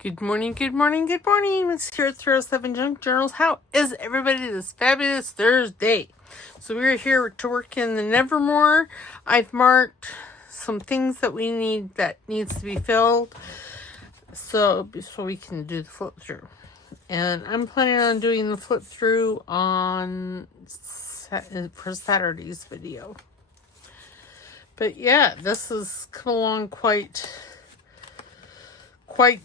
Good morning, good morning, good morning. It's here at 307 Junk Journals. How is everybody this fabulous Thursday? So we're here to work in the Nevermore. I've marked some things that we need that needs to be filled so we can do the flip through. And I'm planning on doing the flip through on for Saturday's video. But yeah, this has come along quite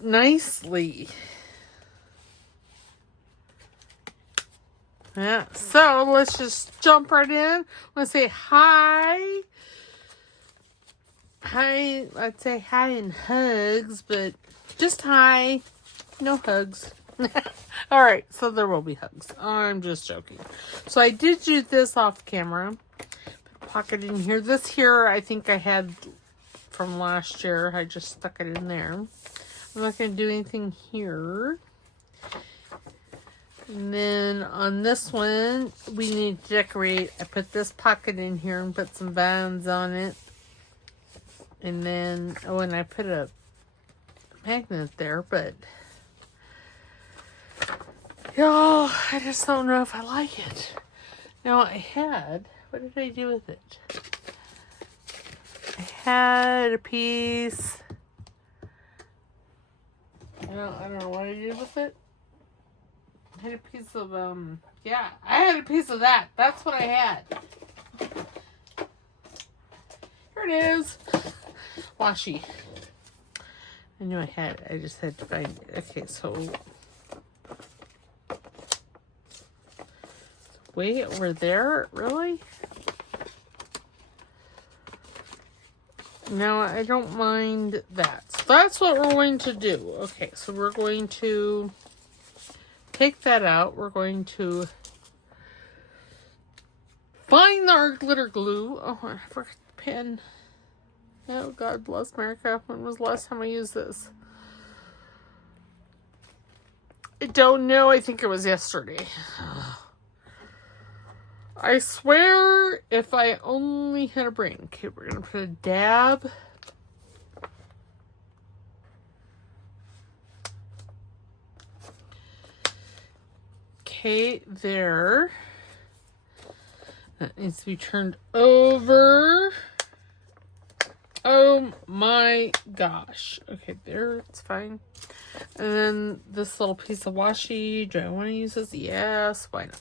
nicely. Yeah, so let's just jump right in. I want to say hi. Hi, I'd say hi and hugs, but just hi. No hugs. All right, so there will be hugs. I'm just joking. So I did do this off camera. Put a pocket in here. This here I think I had from last year. I just stuck it in there. I'm not going to do anything here. And then on this one, we need to decorate. I put this pocket in here and put some bands on it. And then, oh, and I put a magnet there, but y'all, I just don't know if I like it. Now I had, what did I do with it? I had a piece. I don't know what I did with it. I had a piece of, yeah, I had a piece of that. That's what I had. Here it is. Washi. I knew I had it. I just had to find it. Okay, so way over there, really? No, I don't mind that. So that's what we're going to do. Okay, so we're going to take that out. We're going to find our glitter glue. Oh, I forgot the pen. Oh, God bless America. When was the last time I used this? I don't know. I think it was yesterday. I swear, if I only had a brain. Okay, we're going to put a dab. Okay, there. That needs to be turned over. Oh my gosh. Okay, there, it's fine. And then this little piece of washi. Do I want to use this? Yes, why not?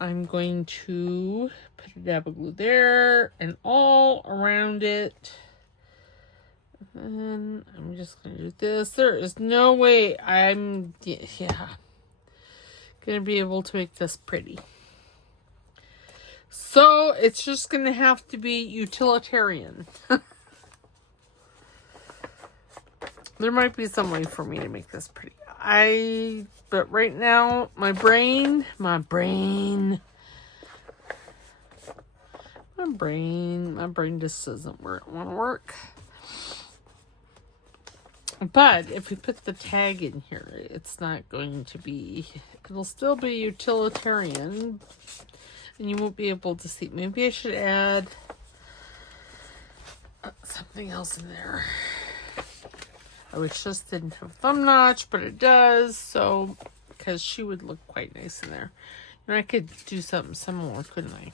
I'm going to put a dab of glue there and all around it. And I'm just going to do this. There is no way I'm, going to be able to make this pretty. So it's just going to have to be utilitarian. There might be some way for me to make this pretty. But right now, my brain just doesn't want to work. But if we put the tag in here, it's not going to be, it'll still be utilitarian, and you won't be able to see. Maybe I should add something else in there. I wish this didn't have a thumb notch, but it does, so, because she would look quite nice in there. And I could do something similar, couldn't I?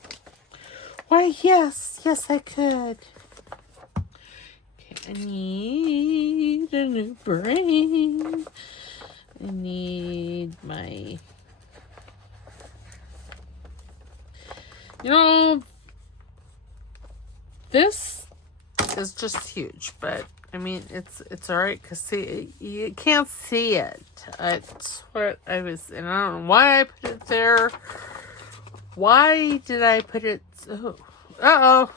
Why, yes, I could. Okay, I need a new brain. I need my, this is just huge, but I mean, it's all right, because see, you can't see it. That's what I was, and I don't know why I put it there. Why did I put it? Oh, uh-oh.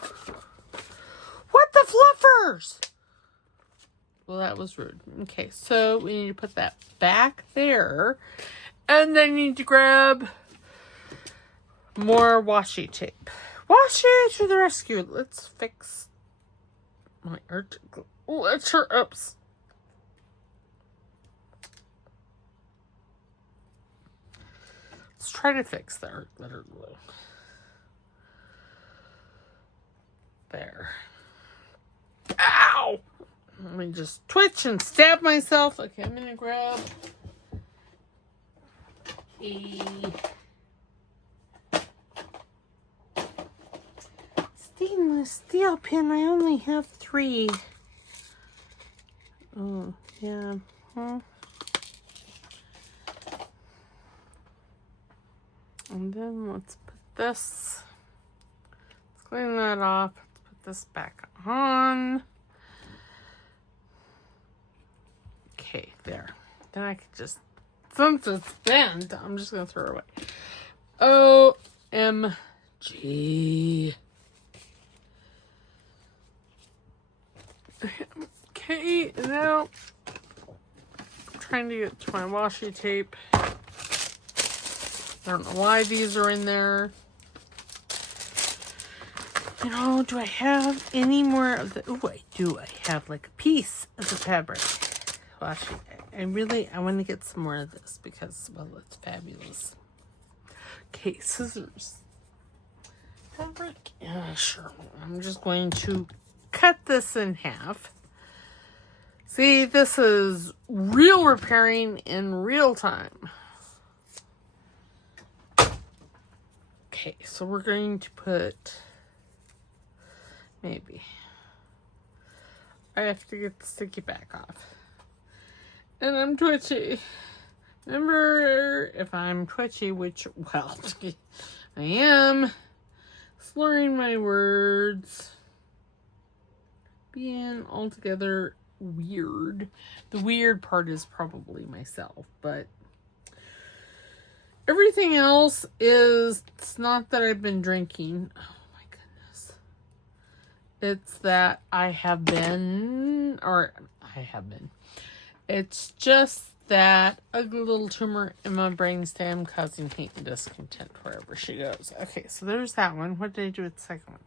What the fluffers? Well, that was rude. Okay, so we need to put that back there, and then you need to grab more washi tape. Washi to the rescue. Let's fix my art glue. Let's her oops. Let's try to fix the art glitter glue. There. Ow! Let me just twitch and stab myself. Okay, I'm gonna grab a stainless steel pen. I only have 3. Oh, yeah. And then let's put this. Let's clean that off. Let's put this back on. Okay, there. Then I could just, since it's bent, I'm just going to throw it away. OMG. Okay, now I'm trying to get to my washi tape. I don't know why these are in there. You know, do I have any more of the... Oh, I do. I have like a piece of the fabric. Washi. I want to get some more of this because, well, it's fabulous. Okay, scissors. Fabric. Yeah, sure. I'm just going to cut this in half. See, this is real repairing in real time. Okay, so we're going to put, maybe. I have to get the sticky back off. And I'm twitchy. Remember, if I'm twitchy, which, well, I am, slurring my words, being altogether weird. The weird part is probably myself, but everything else is, it's not that I've been drinking. Oh my goodness. It's that I have been. It's just that ugly little tumor in my brainstem causing hate and discontent wherever she goes. Okay, so there's that one. What did I do with the second one?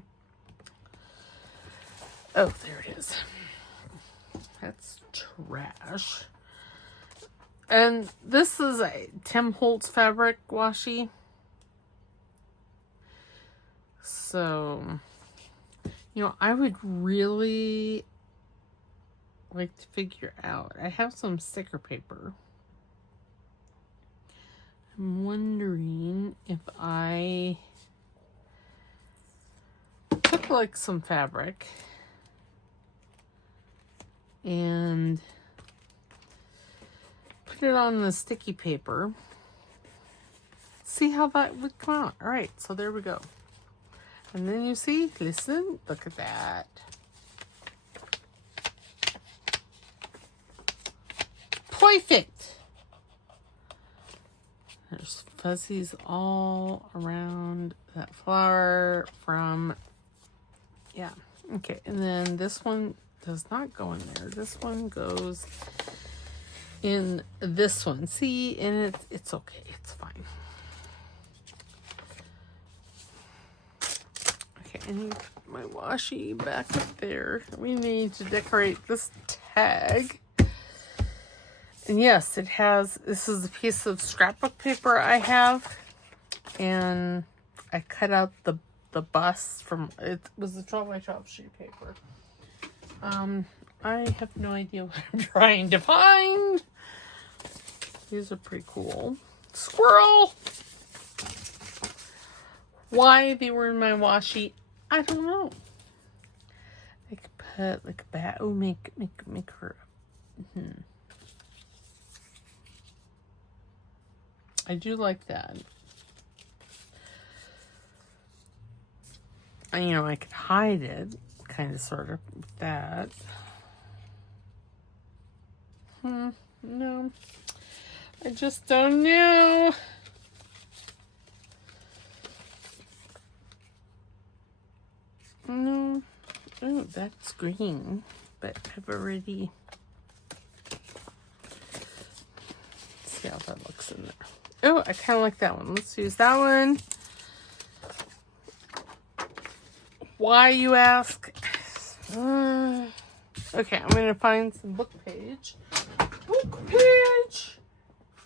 Oh, there it is. That's trash. And this is a Tim Holtz fabric washi. So, you know, I would really like to figure out. I have some sticker paper. I'm wondering if I took like some fabric and put it on the sticky paper. See how that would come out. All right, so there we go. And then you see, listen, look at that. Perfect. There's fuzzies all around that flower from, yeah. Okay, and then this one does not go in there. This one goes in this one. See, and it's okay. It's fine. Okay, I need to put my washi back up there. We need to decorate this tag. And yes, it has, this is a piece of scrapbook paper I have. And I cut out the bust from, it was a 12 by 12 sheet paper. I have no idea what I'm trying to find. These are pretty cool. Squirrel! Why they were in my washi, I don't know. I could put like a bat. Oh, make her. I do like that. And, you know, I could hide it, kind of, sort of, with that. No. I just don't know. No. Oh, that's green. But I've already... Let's see how that looks in there. Oh, I kind of like that one. Let's use that one. Why, you ask? Okay, I'm going to find some book page. Book page!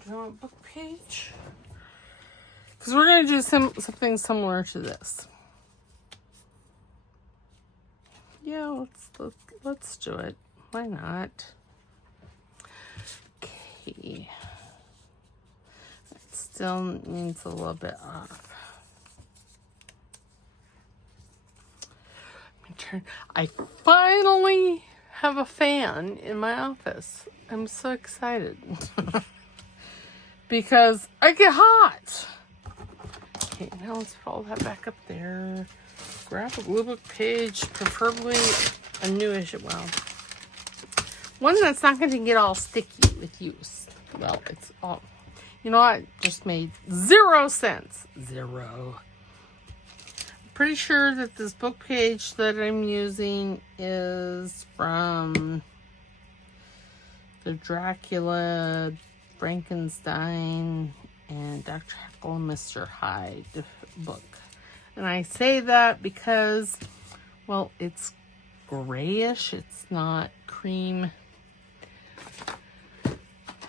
Do you want book page? Because we're going to do something similar to this. Yeah, let's do it. why not? Okay. It still needs a little bit off. I finally have a fan in my office. I'm so excited. Because I get hot. Okay, now let's put all that back up there. Grab a blue book page, preferably a newish, well, one that's not going to get all sticky with use. Well, it's all, you know what? Just made 0 cents. 0. Pretty sure that this book page that I'm using is from the Dracula, Frankenstein, and Dr. Jekyll and Mr. Hyde book. And I say that because, well, it's grayish. It's not cream.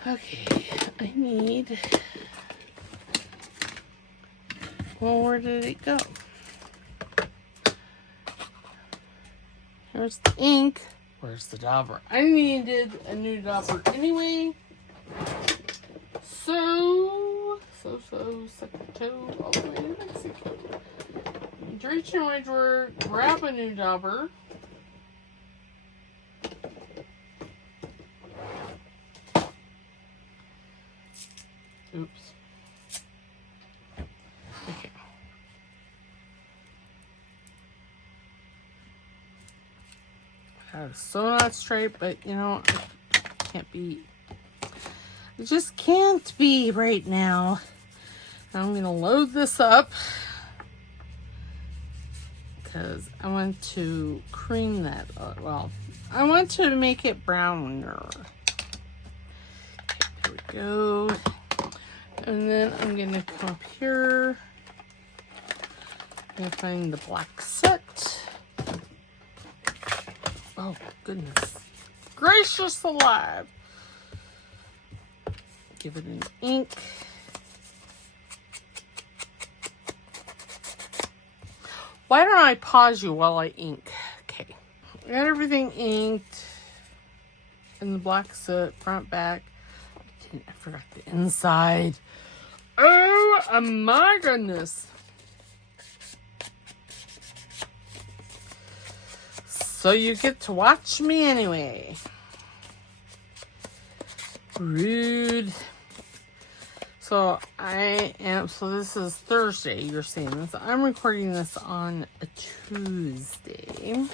Okay, I need... Well, where did it go? Here's the ink. Where's the dauber? I needed a new dauber anyway. So, suck the toe all the way to Mexico. Reach in my drawer, grab a new dauber. Oops. Okay. I was so not straight, but you know, it can't be. It just can't be right now. I'm gonna load this up because I want to cream that. Well, I want to make it browner. Okay, here we go. And then I'm gonna come up here and find the black soot. Oh, goodness gracious alive. Give it an ink. Why don't I pause you while I ink? Okay. I got everything inked. And the black soot, front, back. I forgot the inside. Oh my goodness. So you get to watch me anyway. Rude. So this is Thursday, you're seeing this. I'm recording this on a Tuesday.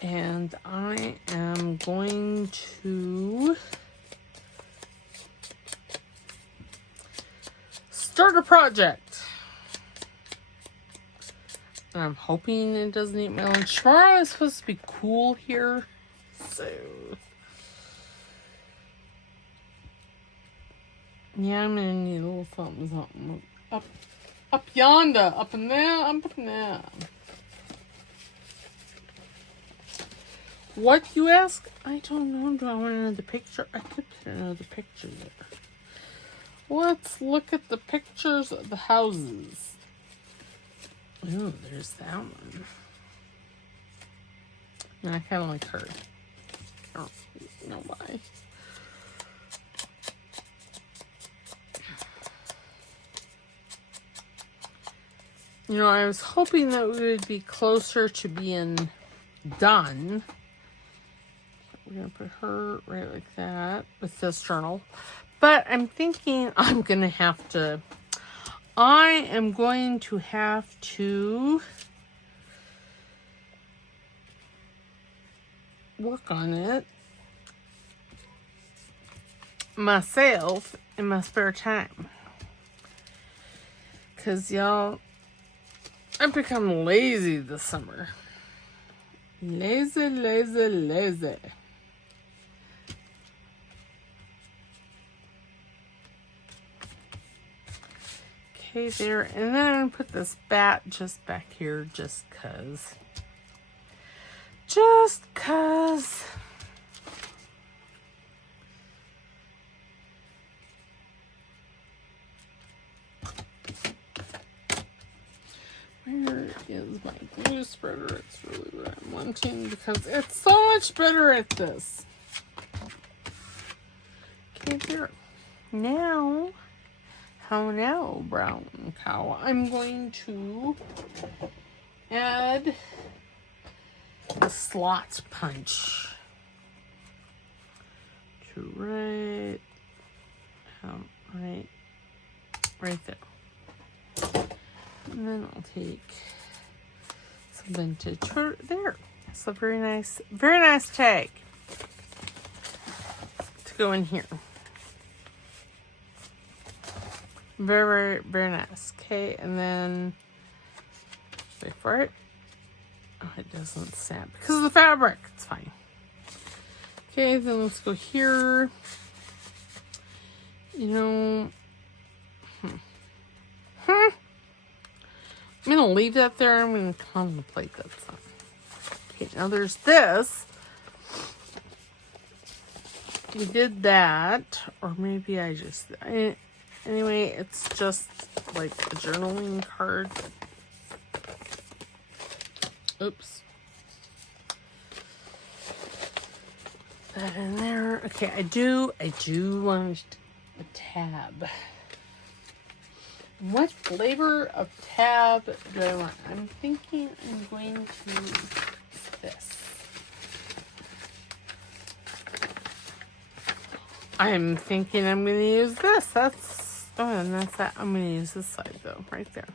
And I am going to start a project. And I'm hoping it doesn't eat my lunch. Tomorrow is supposed to be cool here. So, yeah, I'm gonna need a little something. Up yonder, up in there, up in there. What, you ask? I don't know. Do I want another picture? I could put another picture there. Let's look at the pictures of the houses. Ooh, there's that one. And I kind of like her. I don't know why. You know, I was hoping that we would be closer to being done. We're going to put her right like that with this journal. But I'm thinking I am going to have to work on it myself in my spare time. Because, y'all, I've become lazy this summer. Lazy, lazy, lazy. Okay, there. And then I'm going to put this bat just back here just because. Just because. Where is my glue spreader. It's really what I'm wanting because it's so much better at this. Okay, there. Now, how now, brown cow? I'm going to add the slot punch to right there. And then I'll take some vintage there. It's a very nice tag to go in here. Very, very nice. Okay, and then wait for it. Oh, it doesn't snap because of the fabric. It's fine. Okay, then let's go here. You know, I'm gonna leave that there. I'm gonna contemplate that some. Okay, now there's this. We did that, or maybe anyway, it's just like a journaling card. Oops. That in there. Okay, I do want a tab. What flavor of tab do I want? I'm thinking I'm going to use this. I'm thinking I'm going to use this. And that's that. I'm going to use this side though, right there.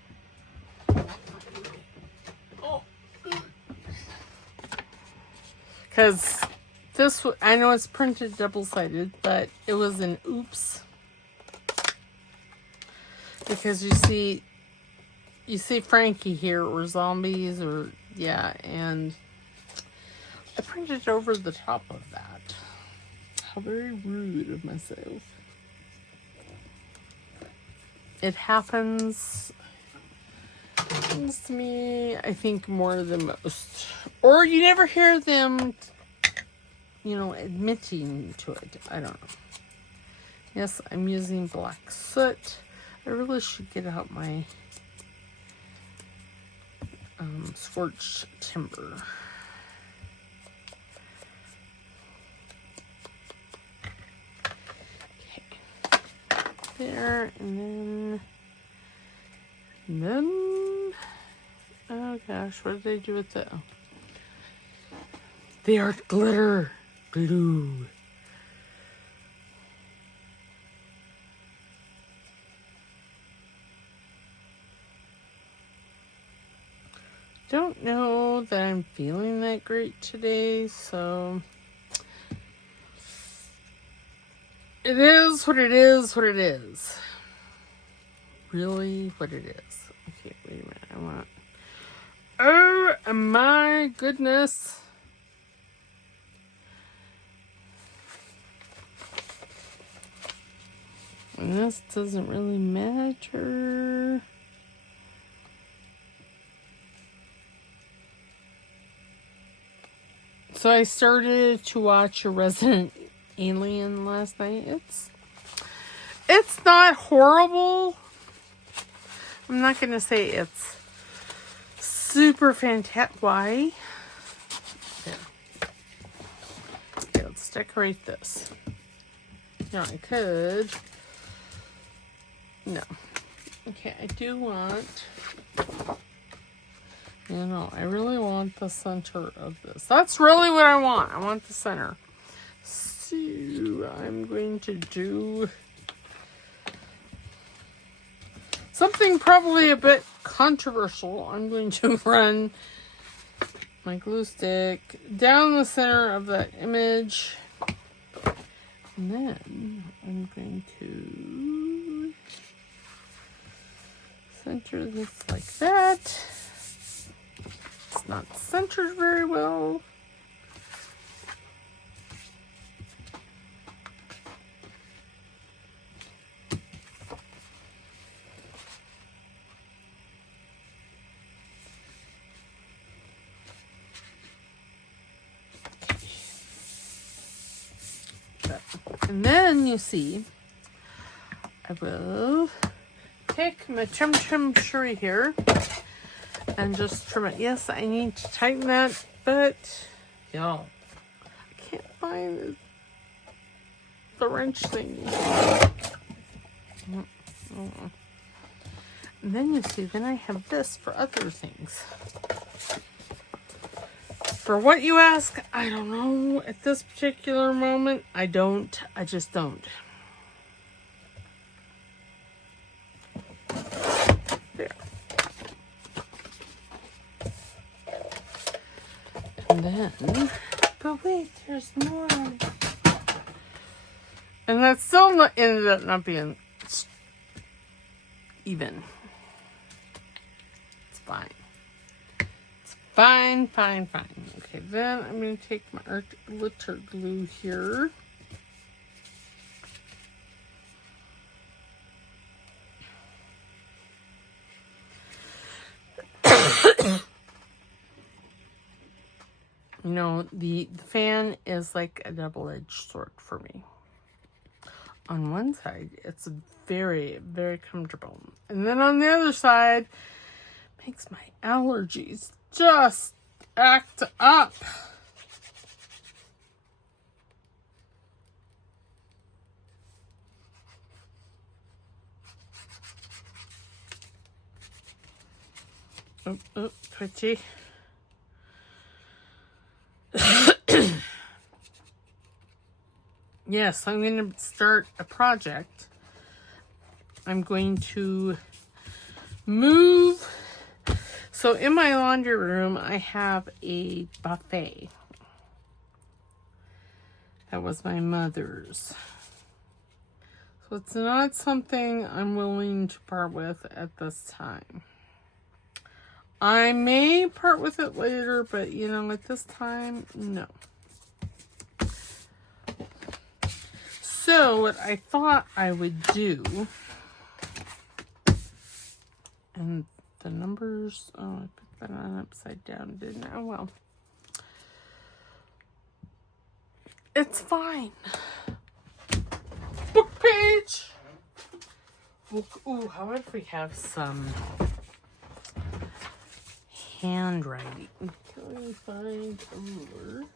Oh. Because this, I know it's printed double-sided, but it was an oops. Because you see Frankie here, or zombies, or yeah, and I printed over the top of that. How very rude of myself. It happens to me, I think, more than most. Or you never hear them, admitting to it. I don't know. Yes, I'm using black soot. I really should get out my scorched timber. Okay. There, and then, oh gosh, what did they do with that? Oh. The art glitter blue. Don't know that I'm feeling that great today, so it is what it is, what it is. Really what it is. Okay, wait a minute. Oh my goodness. And this doesn't really matter. So I started to watch a Resident Alien last night. It's not horrible. I'm not going to say it's super fantastic. Why? There. Okay, let's decorate this. No, I could. No. Okay, I do want... I really want the center of this. That's really what I want. I want the center. So I'm going to do something probably a bit controversial. I'm going to run my glue stick down the center of that image. And then I'm going to center this like that. It's not centered very well. And then you see, I will take my trim sherry here, and just trim it. Yes, I need to tighten that, but y'all, I can't find the wrench thing. And then you see, then I have this for other things. For what you ask, I don't know. At this particular moment, I just don't. There. And then, but wait, there's more. And that still ended up not being even. It's fine. It's fine, fine, fine. Okay, then I'm going to take my glitter glue here. You know, the fan is like a double-edged sword for me. On one side, it's very, very comfortable. And then on the other side, makes my allergies just act up. Oh, twitchy. Yes, I'm going to start a project. I'm going to move. So in my laundry room, I have a buffet. That was my mother's. So it's not something I'm willing to part with at this time. I may part with it later, but you know, at this time, no. So what I thought I would do, and the numbers, oh, I put that on upside down, didn't I? Oh, well. It's fine. Book page. Ooh, how if we have some handwriting? Can we find a ruler?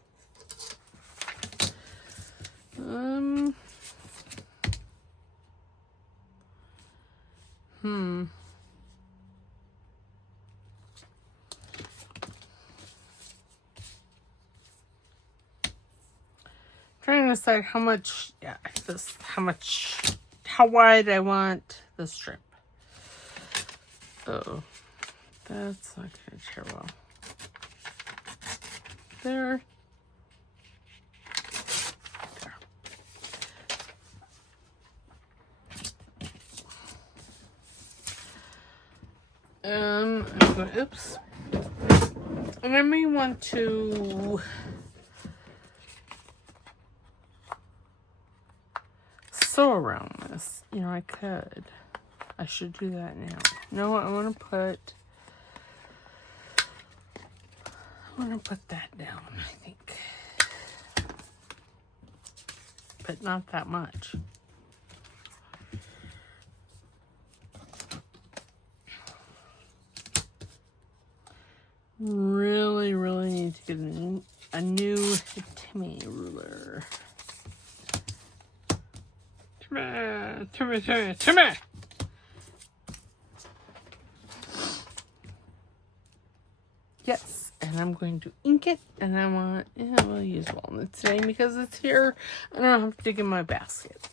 Trying to decide how much, how wide I want the strip. Oh, that's not going to tear well. There. Oops. And I may want to sew around this. You know, I could. I should do that now. No, I want to put that down, I think. But not that much. Really, really need to get a new Timmy ruler. Timmy! Yes, and I'm going to ink it, and we'll use walnut today because it's here. I don't have to dig in my basket.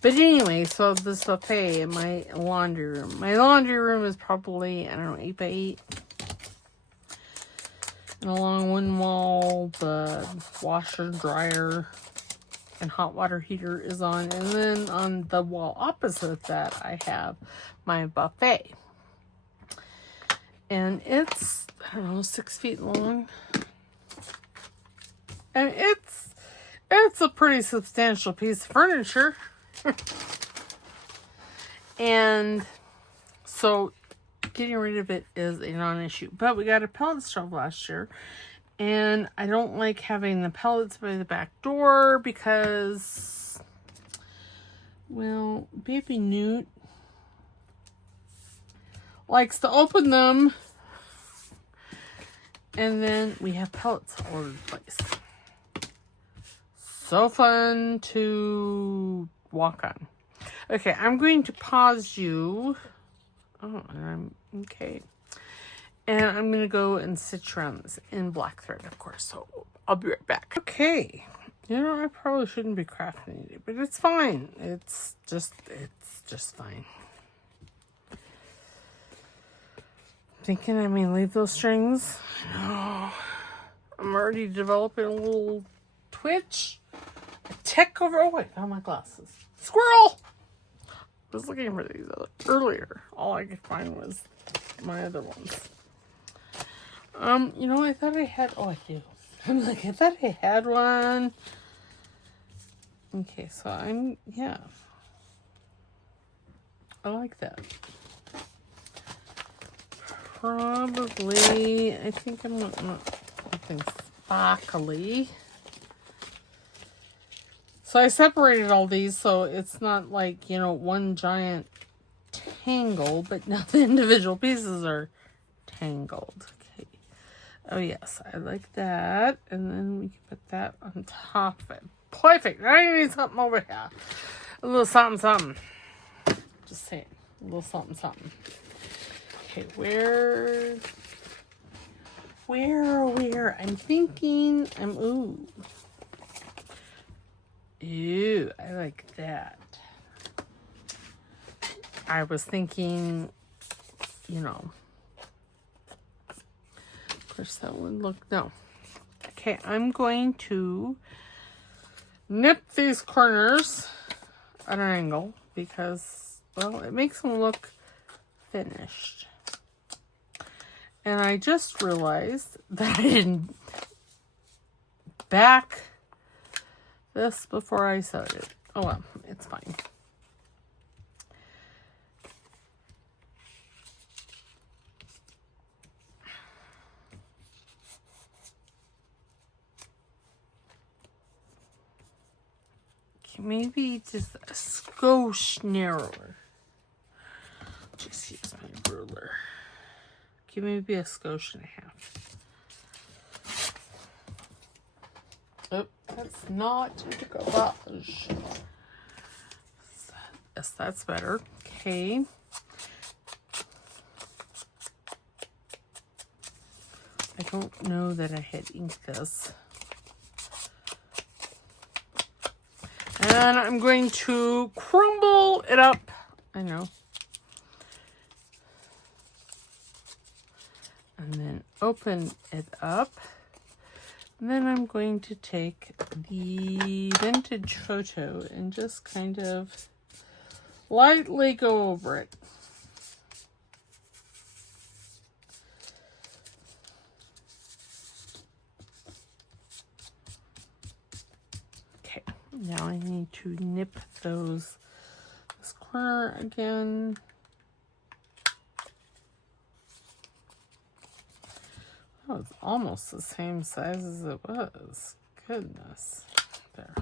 But anyway, so this buffet in my laundry room. My laundry room is probably, I don't know, 8 by 8. And along one wall, the washer, dryer, and hot water heater is on. And then on the wall opposite that, I have my buffet. And it's, I don't know, 6 feet long. And it's a pretty substantial piece of furniture. And so getting rid of it is a non-issue. But we got a pellet stove last year, And I don't like having the pellets by the back door because, well, baby Newt likes to open them. And then we have pellets all over the place. So fun to walk on. Okay, I'm going to pause you. Oh, and I'm okay. And I'm going to go and stitch around this in black thread, of course. So I'll be right back. Okay. You know, I probably shouldn't be crafting it, but it's fine. It's just fine. Thinking I may leave those strings. No. I'm already developing a little twitch. A tick over. Oh, wait, I found my glasses. Squirrel! I was looking for these earlier. All I could find was my other ones. You know, I thought I had, oh, I do. I'm like, I thought I had one. Okay, so yeah. I like that. Probably, I think I'm not something sparkly. So I separated all these so it's not like, you know, one giant tangle, but now the individual pieces are tangled. Okay. Oh yes, I like that. And then we can put that on top of it. Perfect. Now I need something over here. A little something, something. Just saying. A little something, something. Okay, where? I'm thinking, ooh, I like that. I was thinking, you know, of course that would look, no. Okay, I'm going to nip these corners at an angle because, well, it makes them look finished. And I just realized that I didn't back this before I sewed it. Oh well, it's fine. Okay, maybe just a skosh narrower. Just use my ruler. Okay, maybe a skosh and a half. Oh, that's not the garage. Yes, that's better. Okay. I don't know that I had inked this. And I'm going to crumble it up. I know. And then open it up. And then I'm going to take the vintage photo and just kind of lightly go over it. Okay, now I need to nip this corner again. Oh, it's almost the same size as it was. Goodness. There.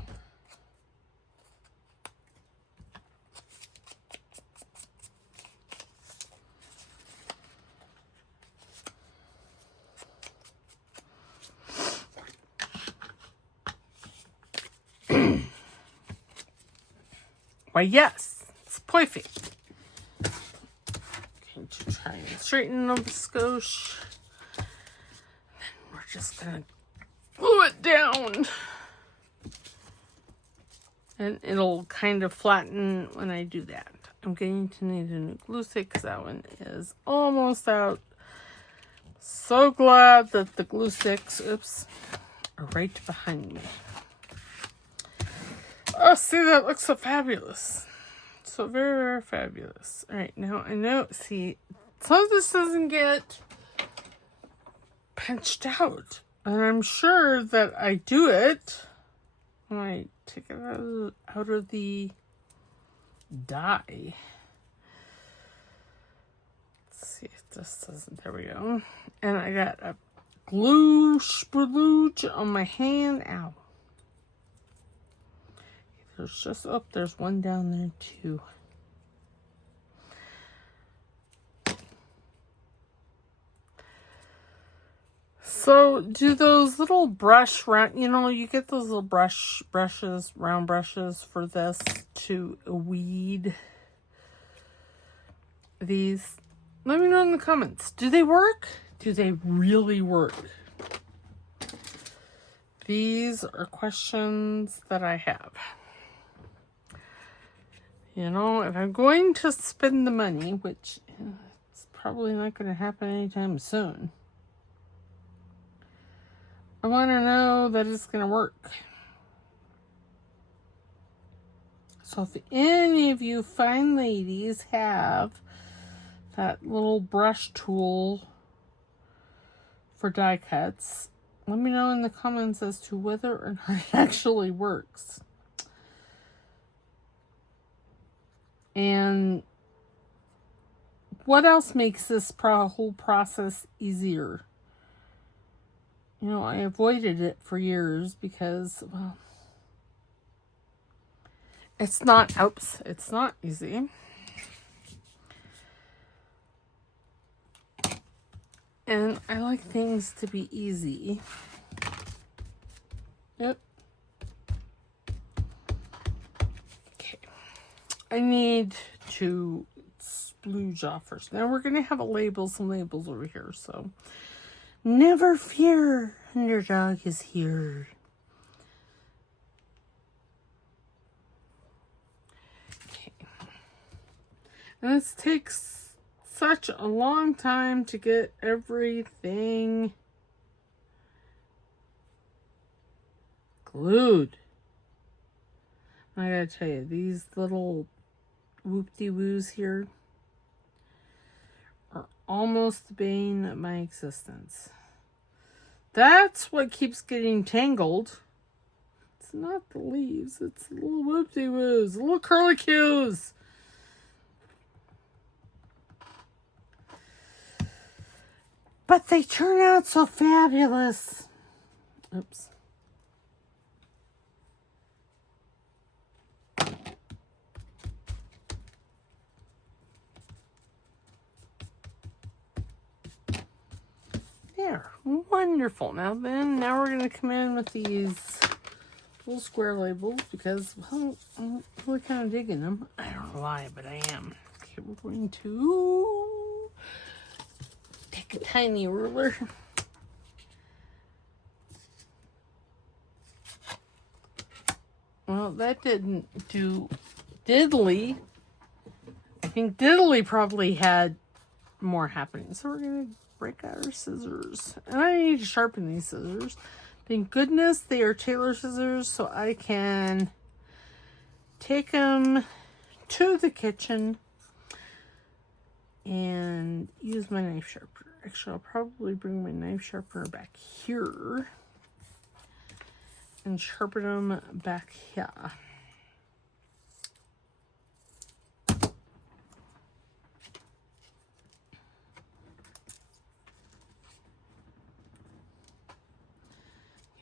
Why, yes, it's perfect. Going to try and straighten up the skosh. Just gonna glue it down and it'll kind of flatten when I do that. I'm going to need a new glue stick because that one is almost out. So glad that the glue sticks, oops, are right behind me. Oh, see, that looks so fabulous. So very, very fabulous. All right, now I know, see, some of this doesn't get pinched out, and I'm sure that I do it when I take it out of the die. Let's see if this doesn't, there we go. And I got a glue splooge on my hand. Ow. There's just, oh, there's one down there too. So do those little brush round, you know, you get those little brushes, round brushes for this to weed these. Let me know in the comments. Do they work? Do they really work? These are questions that I have. You know, if I'm going to spend the money, which it's probably not going to happen anytime soon, I want to know that it's going to work. So if any of you fine ladies have that little brush tool for die cuts, let me know in the comments as to whether or not it actually works. And what else makes this whole process easier? You know, I avoided it for years because, well, it's not easy. And I like things to be easy. Yep. Okay. I need to splooge off first. Now we're going to have some labels over here, so never fear, Underdog is here. Okay. And this takes such a long time to get everything glued. I gotta tell you, these little whoop-de-woos here are almost the bane of my existence. That's what keeps getting tangled. It's not the leaves, it's the little whoop-de-woos, the little curlicues. But they turn out so fabulous. Oops. There. Wonderful. Now we're going to come in with these little square labels because, well, I'm really kind of digging them. I don't know why, but I am. Okay, we're going to take a tiny ruler. Well, that didn't do diddly. I think diddly probably had more happening. So we're going to break out our scissors. And I need to sharpen these scissors. Thank goodness they are tailor scissors, so I can take them to the kitchen and use my knife sharpener. Actually, I'll probably bring my knife sharpener back here and sharpen them back here.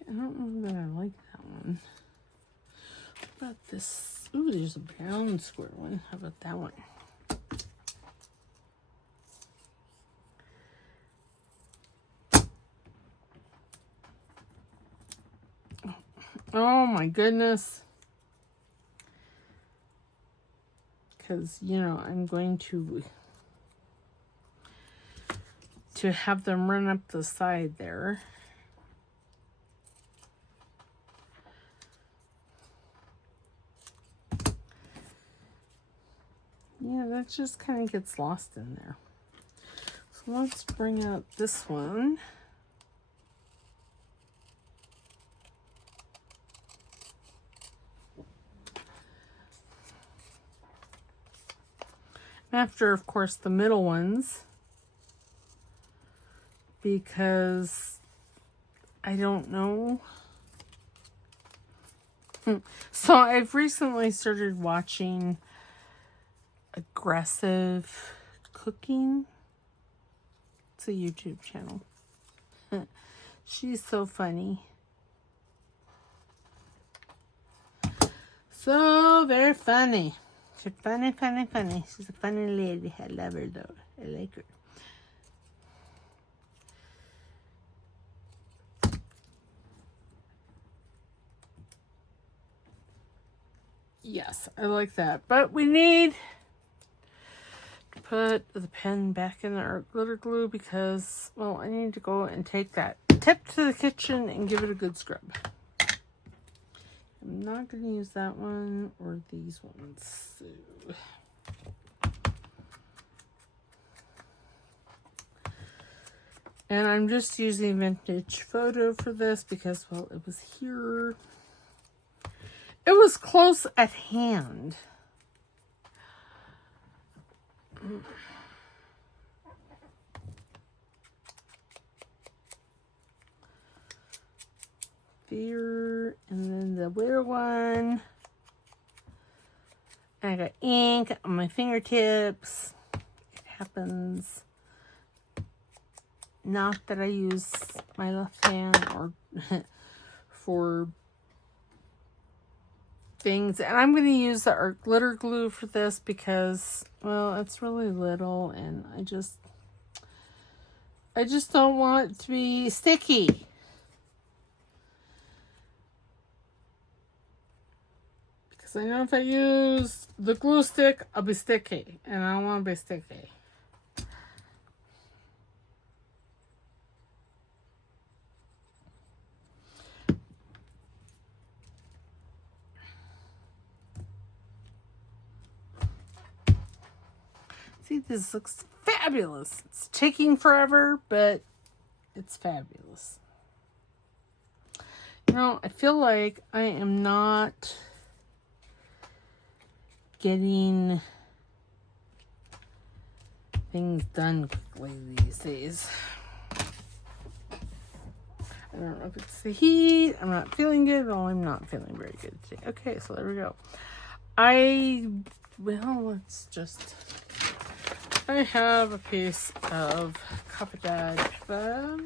I don't know that I like that one. What about this? Ooh, there's a brown square one. How about that one? Oh my goodness. Because, you know, I'm going to have them run up the side there. Yeah, that just kind of gets lost in there. So let's bring out this one. After, of course, the middle ones, because I don't know. So I've recently started watching Aggressive Cooking. It's a YouTube channel. She's so funny. So very funny. She's funny, funny, funny. She's a funny lady. I love her though. I like her. Yes, I like that. But we need to put the pen back in our glitter glue because, well, I need to go and take that tip to the kitchen and give it a good scrub. I'm not going to use that one or these ones. So. And I'm just using Vintage Photo for this because, well, it was here. It was close at hand. There, and then the wear one. I got ink on my fingertips. It happens. Not that I use my left hand or for things. And I'm going to use the art glitter glue for this because, well, it's really little and I just don't want it to be sticky. Because I know if I use the glue stick, I'll be sticky. And I don't want to be sticky. See, this looks fabulous. It's taking forever, but it's fabulous. You know, I feel like I am not getting things done quickly these days. I don't know if it's the heat. I'm not feeling good. Oh, I'm not feeling very good today. Okay, so there we go. Let's just... I have a piece of Capital paper.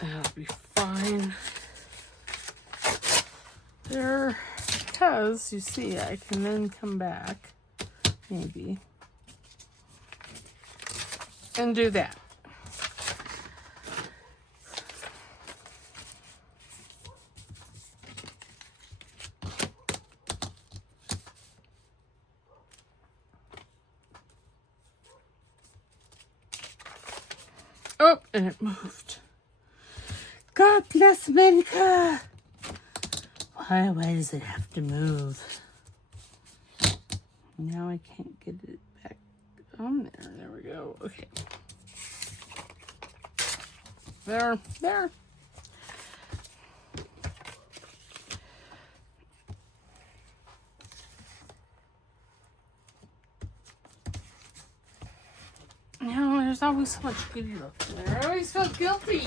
That'll be fine. There, because you see, I can then come back, maybe. And do that. Oh, and it moved. God bless America. Why does it have to move? Now I can't get it back on there. There we go. Okay. There. No, there's always so much goodie left in there. I always feel guilty.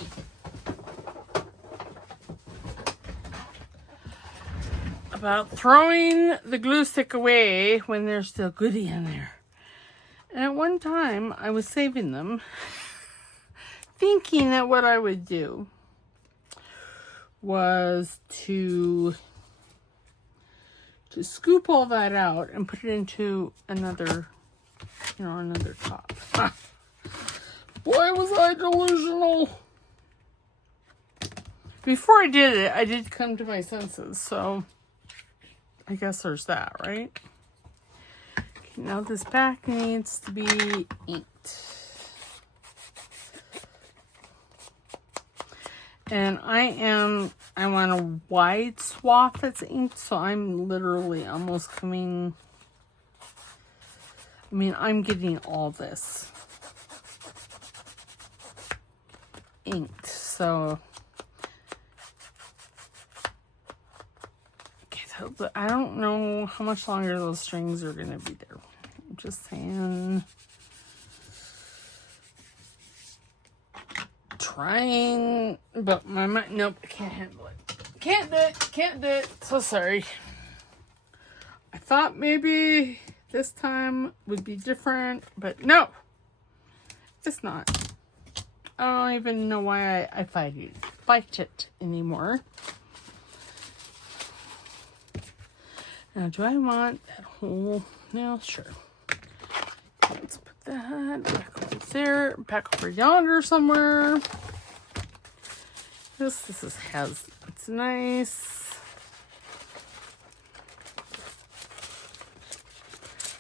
About throwing the glue stick away when there's still goodie in there. And at one time, I was saving them, thinking that what I would do was to scoop all that out and put it into another cup. Boy, was I delusional. Before I did it, I did come to my senses, so I guess there's that, right? Okay, now this back needs to be inked. And I want a wide swath that's inked, so I'm literally almost coming... I'm getting all this inked, so... Okay, I don't know how much longer those strings are going to be there. I'm just saying... Trying, but my mind, nope, I can't handle it. Can't do it. Can't do it. So sorry. I thought maybe this time would be different, but no. It's not. I don't even know why I fight it anymore. Now, do I want that whole... No, sure. Let's put that back over there, back over yonder somewhere. It's nice.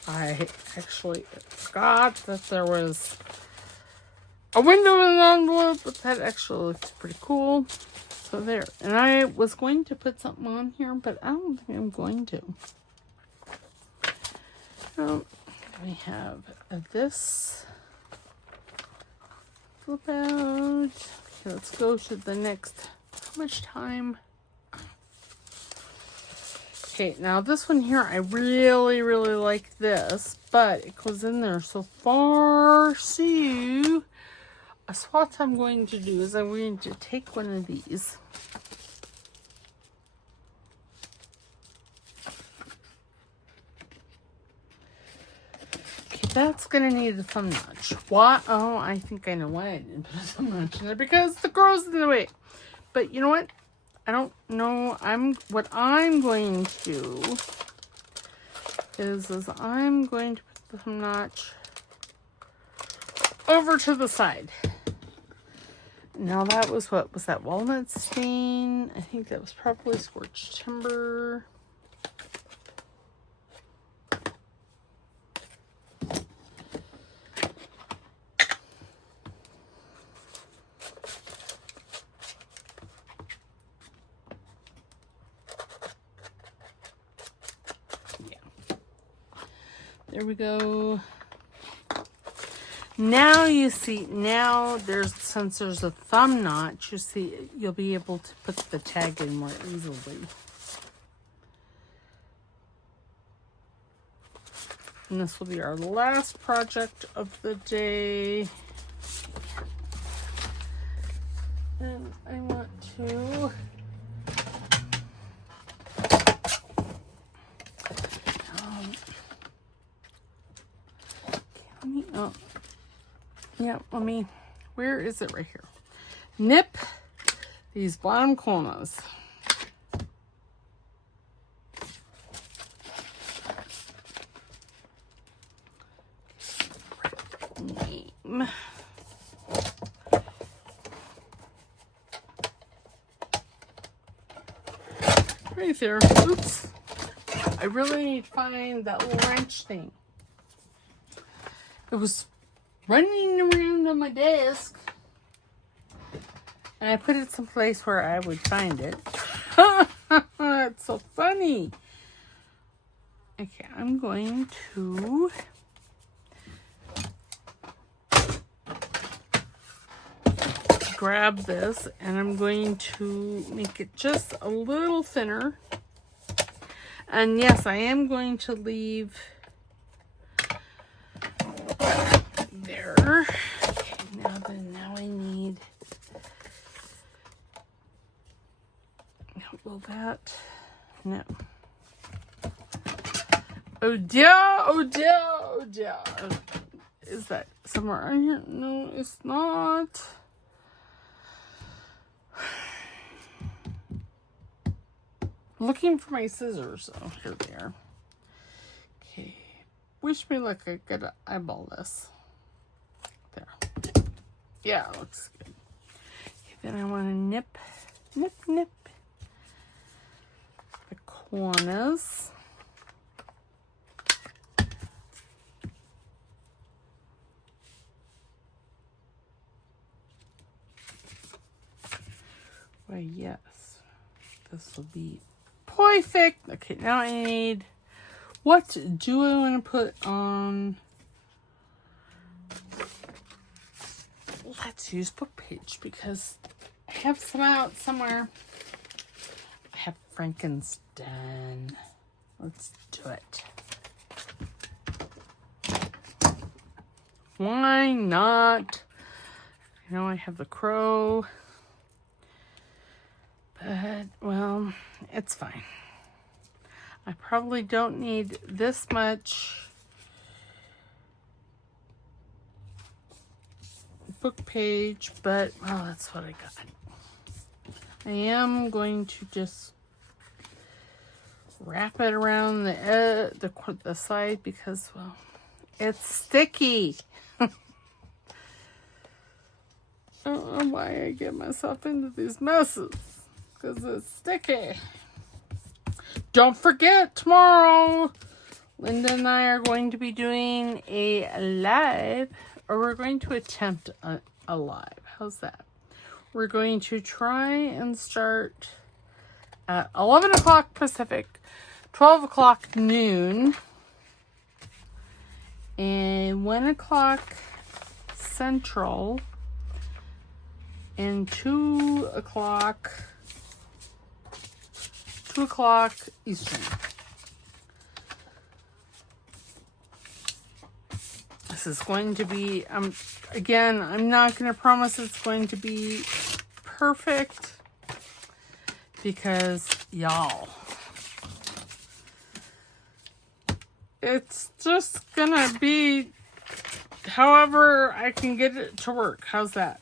I actually forgot that there was a window in an envelope, but that actually looks pretty cool. So there. And I was going to put something on here, but I don't think I'm going to. We have this flip out. Okay, let's go to the next. How much time? Okay, now this one here, I really, really like this, but it goes in there so far. So, what I'm going to do is I'm going to take one of these. Okay, that's going to need a thumb notch. Why? Oh, I think I know why I didn't put a thumb notch in there, because the girl's in the way. But you know what? I don't know. What I'm going to do is I'm going to put the thumb notch over to the side. Now that was what was that, walnut stain? I think that was probably scorched timber. There we go. Now you see, since there's a thumb notch, you see, you'll be able to put the tag in more easily. And this will be our last project of the day. And I want to... Oh, yeah, where is it? Right here. Nip these bottom corners. Name. Right there. Oops. I really need to find that little wrench thing. It was running around on my desk, and I put it someplace where I would find it. It's so funny. Okay, I'm going to grab this, and I'm going to make it just a little thinner. And yes, I am going to leave there. Okay, now I need... Will that... No. Oh dear, oh dear, oh dear. Is that somewhere on here? No, it's not. Looking for my scissors. Oh, here they are. Okay. Wish me luck. I could eyeball this. There. Yeah, it looks good. Okay, then I want to nip the corners. Why, yes. This will be perfect. Okay, now I need... What do I want to put on... Let's use book page, because I have some out somewhere. I have Frankenstein. Let's do it. Why not? You know, I have the crow. But, well, it's fine. I probably don't need this much book page, but, well, that's what I got. I am going to just wrap it around the side because, well, it's sticky. I don't know why I get myself into these messes, because it's sticky. Don't forget, tomorrow, Linda and I are going to be doing a live, or we're going to attempt a live. How's that? We're going to try and start at 11 o'clock Pacific, 12 o'clock noon, and 1 o'clock Central, and 2 o'clock Eastern. This is going to be, again, I'm not going to promise it's going to be perfect because, y'all, it's just going to be however I can get it to work. How's that?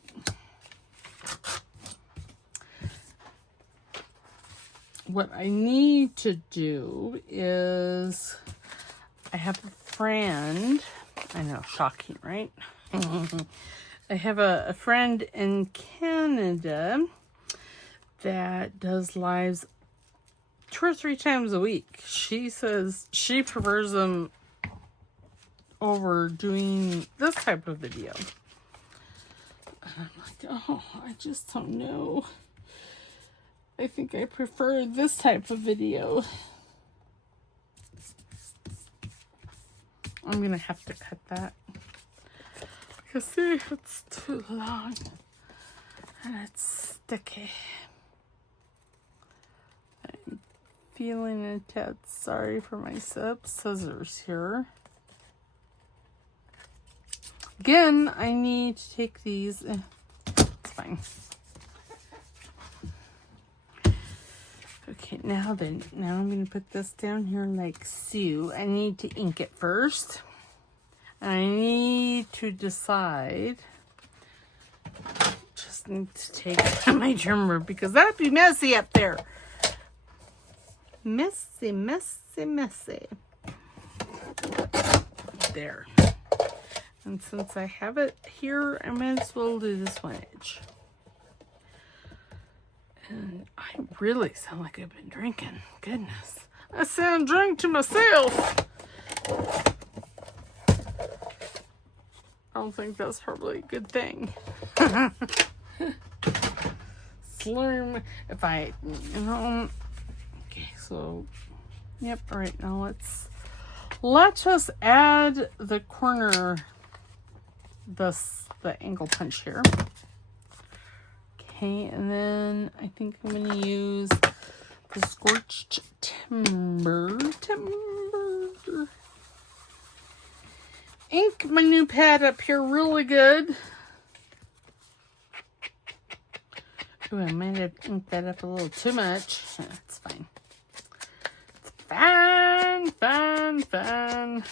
What I need to do is, I have a friend, I know, shocking, right? I have a friend in Canada that does lives 2 or 3 times a week. She says she prefers them over doing this type of video. And I'm like, oh, I just don't know. I think I prefer this type of video. I'm gonna have to cut that. Because see, it's too long. And it's sticky. I'm feeling a tad sorry for my scissors here. Again, I need to take these. It's fine. Okay, now I'm going to put this down here like so. I need to ink it first. I need to decide. Just need to take my trimmer because that'd be messy up there. Messy, messy, messy. There. And since I have it here, I might as well do this one edge. And I really sound like I've been drinking. Goodness. I sound drunk to myself. I don't think that's probably a good thing. Slurm. If I, okay, so, yep, all right, now let's just add the corner, the angle punch here. Okay, and then I think I'm going to use the scorched timber. Ink my new pad up here really good. Ooh, I might have inked that up a little too much. That's fine. It's fine, fine, fine.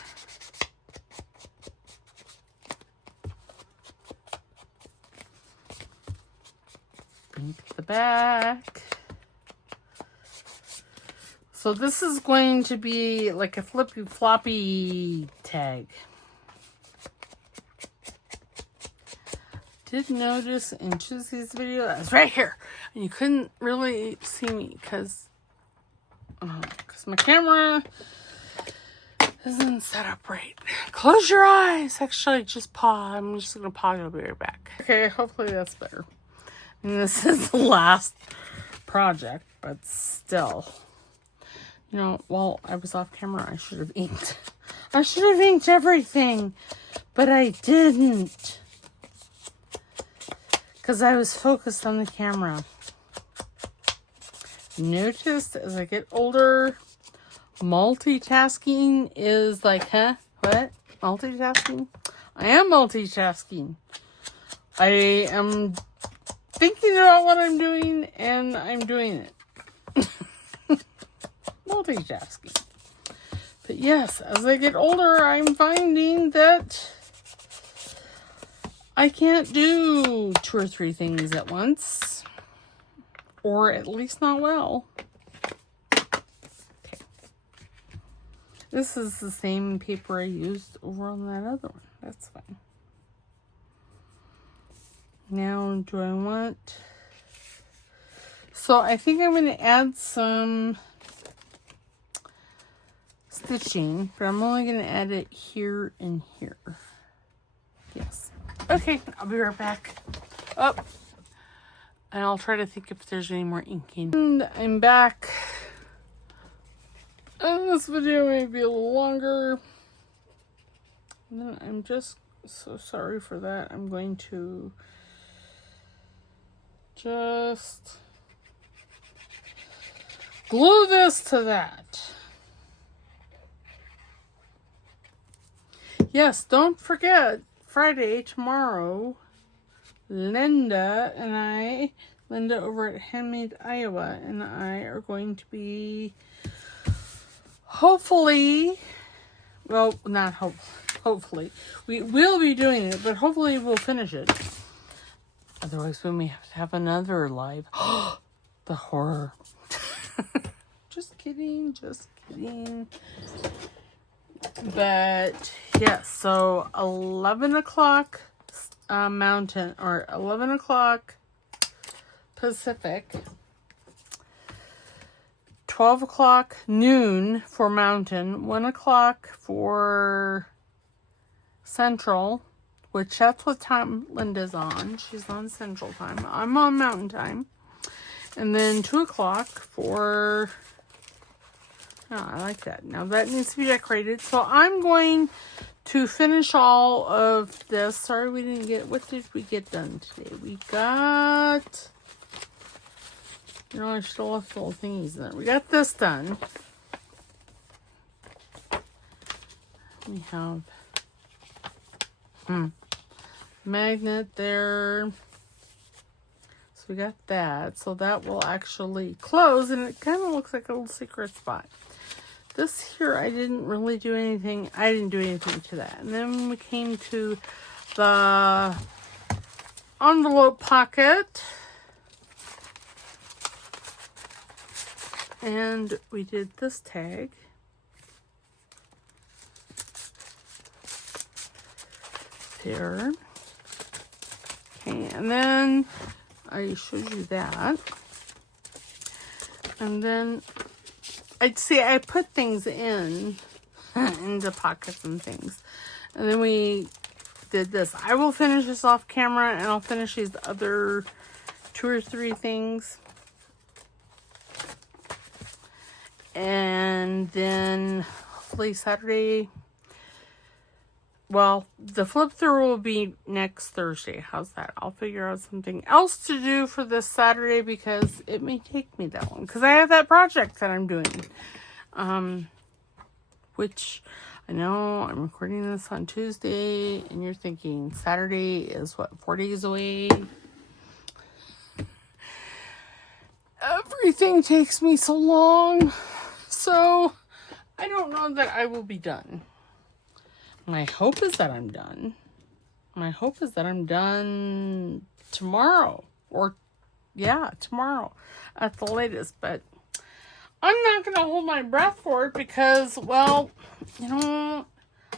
Ink the back. So this is going to be like a flippy floppy tag. Did notice in Tuesday's video that I was right here and you couldn't really see me because my camera isn't set up right. Close your eyes. Actually, just pause. I'm just gonna pause. I'll be right back. Okay, hopefully that's better. And this is the last project, but still, you know, while I was off camera, I should have inked. I should have inked everything, but I didn't. Because I was focused on the camera. Noticed as I get older, multitasking is like, huh? What? Multitasking? I am multitasking. I am thinking about what I'm doing and I'm doing it. Multitasking. But yes, as I get older, I'm finding that I can't do 2 or 3 things at once. Or at least not well. Okay. This is the same paper I used over on that other one. That's fine. Now, do I want... So, I think I'm going to add some stitching, but I'm only going to add it here and here. Yes. Okay, I'll be right back. Up. And I'll try to think if there's any more inking. And I'm back. And this video may be a little longer. And I'm just so sorry for that. I'm going to just glue this to that. Yes, don't forget, Friday, tomorrow, Linda over at Handmade Iowa, and I are going to be hopefully, well, not hopefully, we will be doing it, but hopefully we'll finish it. Otherwise, we may have to have another live. The horror. Just kidding, just kidding. But, yes, so 11 o'clock Mountain, or 11 o'clock Pacific, 12 o'clock noon for Mountain, 1 o'clock for Central, which that's what time Linda's on. She's on Central Time. I'm on Mountain Time. And then 2 o'clock for... Oh, I like that. Now that needs to be decorated. So I'm going to finish all of this. Sorry we didn't get... What did we get done today? We got... You know, I still left little thingies in there. We got this done. We have... magnet there. So we got that. So that will actually close, and it kind of looks like a little secret spot. This here, I didn't really do anything. I didn't do anything to that. And then we came to the envelope pocket. And we did this tag. There. Okay, and then I showed you that. And then I'd say I put things in the pockets and things. And then we did this. I will finish this off camera, and I'll finish these other 2 or 3 things. And then hopefully Saturday, well, the flip through will be next Thursday. How's that? I'll figure out something else to do for this Saturday, because it may take me that long. Because I have that project that I'm doing. Which I know I'm recording this on Tuesday, and you're thinking Saturday is what, 4 days away? Everything takes me so long. So I don't know that I will be done. My hope is that I'm done. My hope is that I'm done tomorrow. Or, yeah, tomorrow at the latest. But I'm not going to hold my breath for it because, well, you know,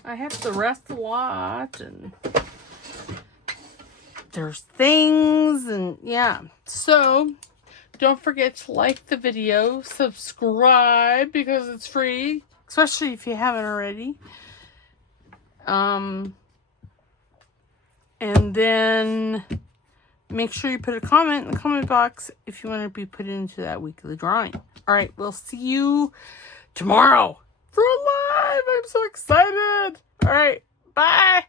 I have to rest a lot. And there's things. And, yeah. So don't forget to like the video. Subscribe because it's free. Especially if you haven't already. And then make sure you put a comment in the comment box if you want to be put into that weekly drawing. All right, we'll see you tomorrow for a live. I'm so excited. All right, bye.